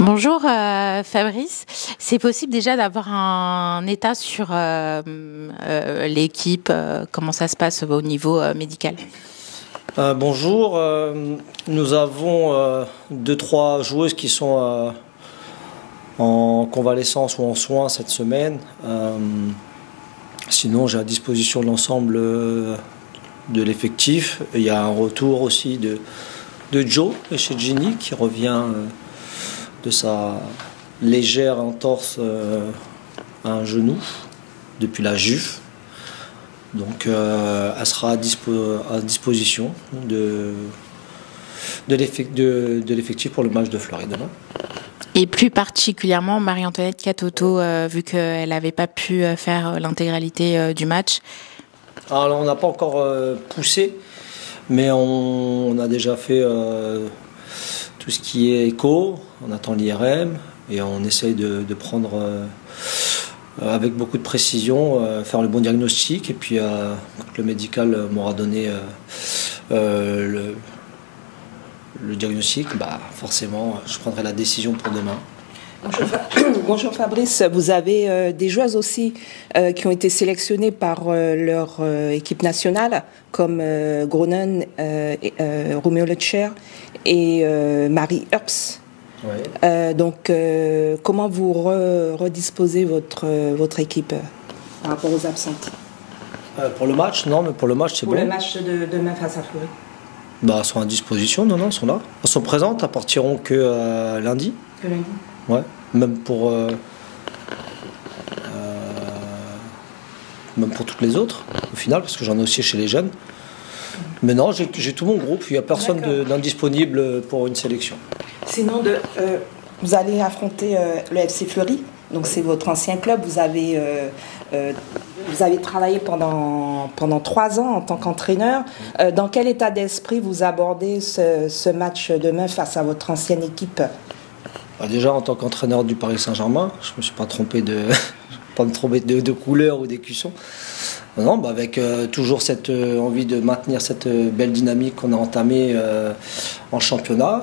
Bonjour Fabrice, c'est possible déjà d'avoir un état sur l'équipe, comment ça se passe au niveau médical? Bonjour, nous avons 2-3 joueuses qui sont en convalescence ou en soins cette semaine. Sinon, j'ai à disposition l'ensemble de l'effectif. Il y a un retour aussi de Joe chez Ginny qui revient de sa légère entorse à un genou depuis la Juve. Donc elle sera à disposition de l'effectif pour le match de Fleury demain. Et plus particulièrement Marie-Antoinette Katoto, vu qu'elle n'avait pas pu faire l'intégralité du match. Alors on n'a pas encore poussé, mais on a déjà fait tout ce qui est écho, on attend l'IRM et on essaye de prendre avec beaucoup de précision, faire le bon diagnostic et puis quand le médical m'aura donné le diagnostic, forcément je prendrai la décision pour demain. Bonjour Fabrice, vous avez des joueuses aussi qui ont été sélectionnées par leur équipe nationale comme Gronen, Romeo Letcher et Marie Herbst. Ouais. Donc comment vous redisposez votre équipe par rapport aux absentes? Pour le match, non, mais pour le match c'est bon. Pour le match de demain face à Fleury. Elles sont à disposition, non, elles sont là. Elles sont présentes, elles partiront que lundi. Que lundi. Ouais, même pour toutes les autres, au final, parce que j'en ai aussi chez les jeunes. Mais non, j'ai tout mon groupe, il n'y a personne d'indisponible pour une sélection. Sinon, vous allez affronter le FC Fleury, donc c'est votre ancien club. Vous avez travaillé pendant 3 ans en tant qu'entraîneur. Dans quel état d'esprit vous abordez ce match demain face à votre ancienne équipe? Déjà, en tant qu'entraîneur du Paris Saint-Germain, je ne me suis pas trompé de couleur ou d'écusson. Non, avec toujours cette envie de maintenir cette belle dynamique qu'on a entamée en championnat.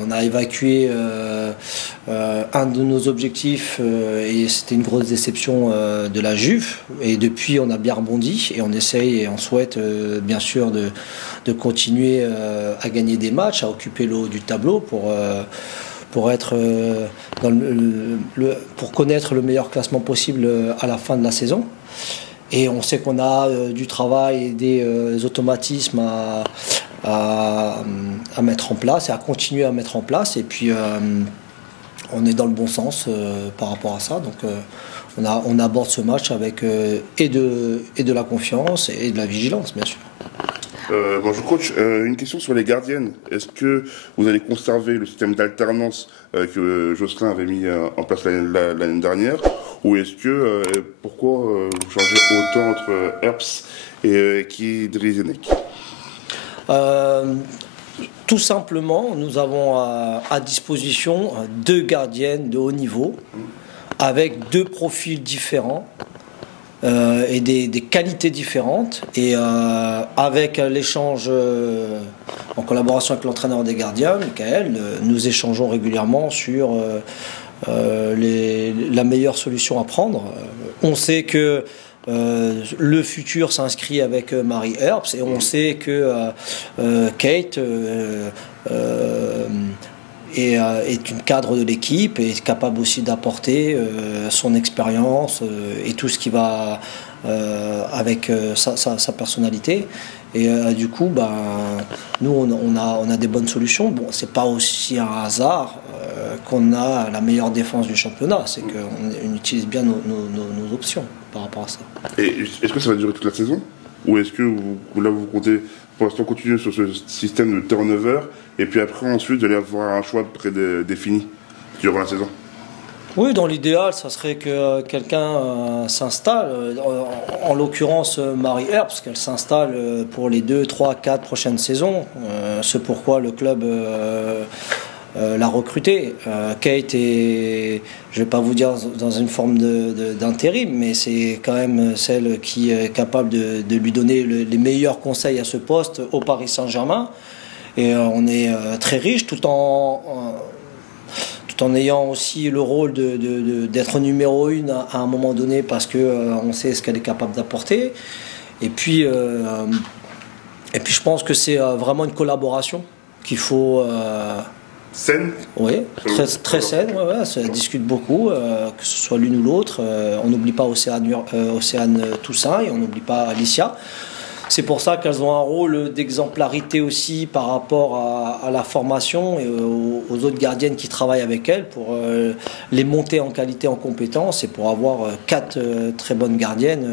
On a évacué un de nos objectifs et c'était une grosse déception de la Juve. Et depuis, on a bien rebondi et on essaye et on souhaite bien sûr de continuer à gagner des matchs, à occuper le haut du tableau pour être pour connaître le meilleur classement possible à la fin de la saison. Et on sait qu'on a du travail et des automatismes à mettre en place et à continuer à mettre en place. Et puis on est dans le bon sens par rapport à ça. Donc on aborde ce match avec et de la confiance et de la vigilance, bien sûr. Bonjour coach, une question sur les gardiennes. Est-ce que vous allez conserver le système d'alternance que Jocelyn avait mis en place l'année dernière, ou est-ce que pourquoi vous changez autant entre Herbst et Kidrizenek? Tout simplement, nous avons à disposition 2 gardiennes de haut niveau avec 2 profils différents. Et des qualités différentes et avec l'échange en collaboration avec l'entraîneur des gardiens, Michael, nous échangeons régulièrement sur la meilleure solution à prendre. On sait que le futur s'inscrit avec Marie Herbst et on sait que Kate est une cadre de l'équipe et est capable aussi d'apporter son expérience et tout ce qui va avec sa personnalité. Et du coup, nous, on a des bonnes solutions. Bon, c'est pas aussi un hasard qu'on a la meilleure défense du championnat. C'est qu'on utilise bien nos options par rapport à ça. Et est-ce que ça va durer toute la saison? Ou est-ce que vous comptez pour l'instant continuer sur ce système de turnover et puis après ensuite vous allez avoir un choix défini durant la saison? Oui, dans l'idéal, ça serait que quelqu'un s'installe. En l'occurrence, Marie Herbst, qu'elle s'installe pour les 2, 3, 4 prochaines saisons. C'est pourquoi le club l'a recrutée. Kate est, je ne vais pas vous dire dans une forme d'intérim, mais c'est quand même celle qui est capable de lui donner les meilleurs conseils à ce poste au Paris Saint-Germain. Et on est très riche tout en tout en ayant aussi le rôle d'être numéro 1 à un moment donné parce qu'on sait ce qu'elle est capable d'apporter. Et puis je pense que c'est vraiment une collaboration qu'il faut... Saine. Oui, très saine, ça discute beaucoup, que ce soit l'une ou l'autre. On n'oublie pas Océane Toussaint et on n'oublie pas Alicia. C'est pour ça qu'elles ont un rôle d'exemplarité aussi par rapport à la formation et aux autres gardiennes qui travaillent avec elles pour les monter en qualité, en compétences et pour avoir 4 très bonnes gardiennes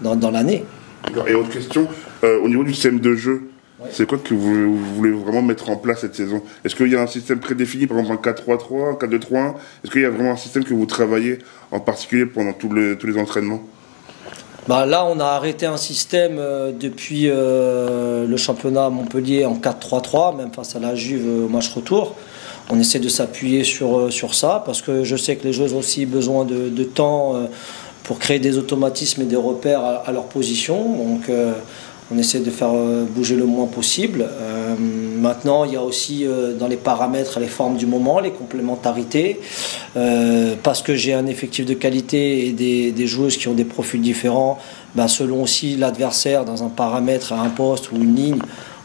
dans l'année. Et autre question, au niveau du système de jeu, c'est quoi que vous voulez vraiment mettre en place cette saison? Est-ce qu'il y a un système prédéfini, par exemple un 4-3-3, un 4-2-3-1? Est-ce qu'il y a vraiment un système que vous travaillez en particulier pendant tous les entraînements? Là, on a arrêté un système depuis le championnat à Montpellier en 4-3-3, même face à la Juve au match retour. On essaie de s'appuyer sur ça, parce que je sais que les joueurs ont aussi besoin de temps pour créer des automatismes et des repères à leur position. Donc, on essaie de faire bouger le moins possible. Maintenant, il y a aussi dans les paramètres les formes du moment, les complémentarités. Parce que j'ai un effectif de qualité et des joueuses qui ont des profils différents, selon aussi l'adversaire dans un paramètre à un poste ou une ligne,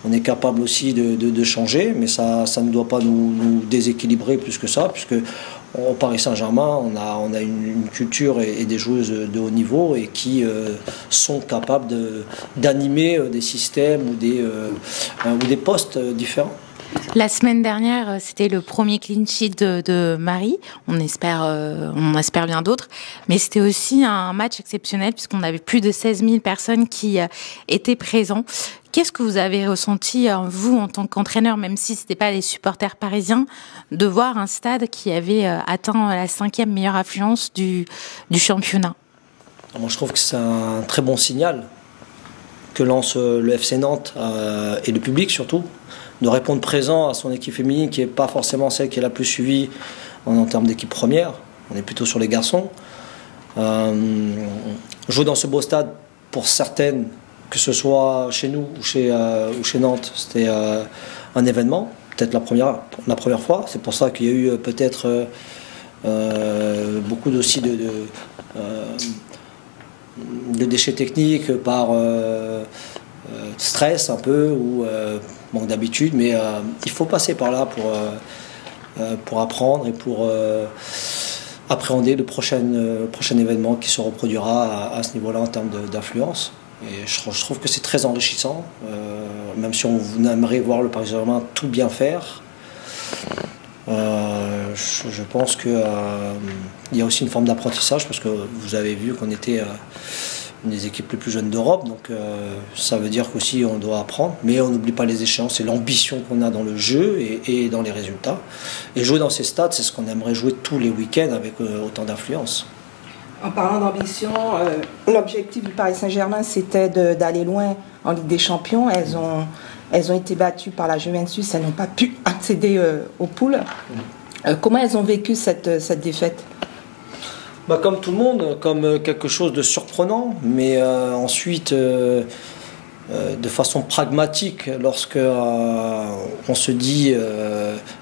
on est capable aussi de changer. Mais ça ne doit pas nous déséquilibrer plus que ça, puisque au Paris Saint-Germain, on a une culture et des joueuses de haut niveau et qui sont capables d'animer des systèmes ou des postes différents. La semaine dernière, c'était le premier clean sheet de Marie. On espère bien d'autres. Mais c'était aussi un match exceptionnel puisqu'on avait plus de 16 000 personnes qui étaient présents. Qu'est-ce que vous avez ressenti, vous, en tant qu'entraîneur, même si ce n'était pas les supporters parisiens, de voir un stade qui avait atteint la 5e meilleure affluence du championnat? Moi, je trouve que c'est un très bon signal que lance le FC Nantes et le public surtout, de répondre présent à son équipe féminine qui n'est pas forcément celle qui est la plus suivie en termes d'équipe première. On est plutôt sur les garçons. Jouer dans ce beau stade, pour certaines, que ce soit chez nous ou chez Nantes, c'était un événement, peut-être la première fois. C'est pour ça qu'il y a eu peut-être beaucoup aussi de déchets techniques par stress un peu ou manque d'habitude, mais il faut passer par là pour apprendre et pour appréhender le prochain événement qui se reproduira à ce niveau-là en termes d'affluence. Et je trouve que c'est très enrichissant, même si on aimerait voir le Paris Saint-Germain tout bien faire. Je pense qu'il y a aussi une forme d'apprentissage, parce que vous avez vu qu'on était une des équipes les plus jeunes d'Europe, donc ça veut dire qu'aussi on doit apprendre, mais on n'oublie pas les échéances et l'ambition qu'on a dans le jeu et dans les résultats. Et jouer dans ces stades, c'est ce qu'on aimerait jouer tous les week-ends avec autant d'influence. En parlant d'ambition, l'objectif du Paris Saint-Germain, c'était d'aller loin en Ligue des Champions. Elles ont été battues par la Juventus, elles n'ont pas pu accéder aux poules. Comment elles ont vécu cette défaite ? Comme tout le monde, comme quelque chose de surprenant, mais ensuite, de façon pragmatique, lorsque on se dit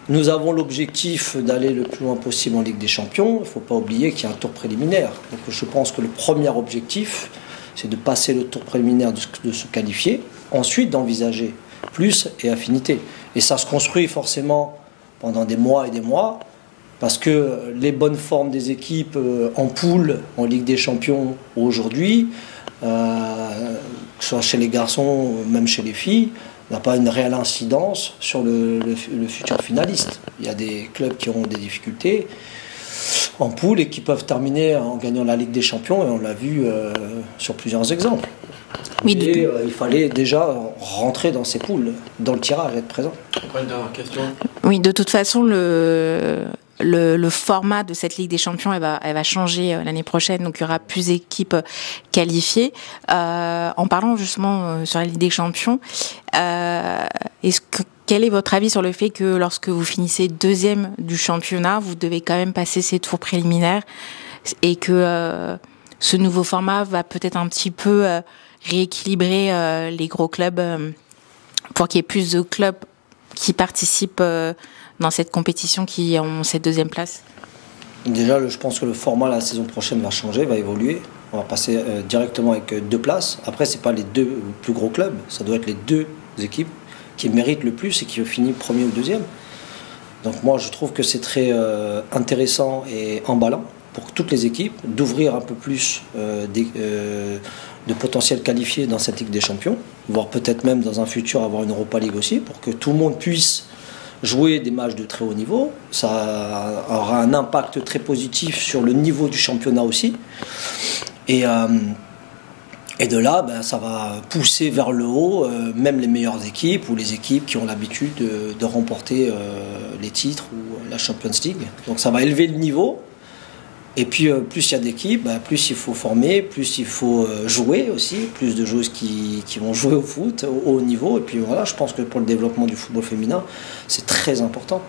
nous avons l'objectif d'aller le plus loin possible en Ligue des Champions, il ne faut pas oublier qu'il y a un tour préliminaire. Donc je pense que le premier objectif, c'est de passer le tour préliminaire, de se qualifier, ensuite d'envisager plus et affinité. Et ça se construit forcément pendant des mois et des mois, parce que les bonnes formes des équipes en poule, en Ligue des Champions aujourd'hui, que ce soit chez les garçons, même chez les filles, n'a pas une réelle incidence sur le futur finaliste. Il y a des clubs qui auront des difficultés en poule et qui peuvent terminer en gagnant la Ligue des Champions, et on l'a vu sur plusieurs exemples. Oui, il fallait déjà rentrer dans ces poules, dans le tirage, être présent. Une dernière question. Oui, de toute façon, le format de cette Ligue des Champions, elle va changer l'année prochaine, donc il y aura plus d'équipes qualifiées. En parlant justement sur la Ligue des Champions, quel est votre avis sur le fait que lorsque vous finissez deuxième du championnat, vous devez quand même passer ces tours préliminaires, et que ce nouveau format va peut-être un petit peu rééquilibrer les gros clubs pour qu'il y ait plus de clubs qui participent dans cette compétition qui ont cette deuxième place? Déjà, je pense que le format la saison prochaine va changer, va évoluer. On va passer directement avec 2 places. Après, ce n'est pas les 2 plus gros clubs, ça doit être les 2 équipes qui méritent le plus et qui finissent premier ou deuxième. Donc moi, je trouve que c'est très intéressant et emballant pour toutes les équipes d'ouvrir un peu plus de potentiels qualifiés dans cette Ligue des Champions, voire peut-être même dans un futur avoir une Europa League aussi, pour que tout le monde puisse jouer des matchs de très haut niveau. Ça aura un impact très positif sur le niveau du championnat aussi. Et de là, ça va pousser vers le haut même les meilleures équipes ou les équipes qui ont l'habitude de remporter les titres ou la Champions League. Donc ça va élever le niveau. Et puis plus il y a d'équipes, plus il faut former, plus il faut jouer aussi, plus de joueuses qui vont jouer au foot au haut niveau. Et puis voilà, je pense que pour le développement du football féminin, c'est très important.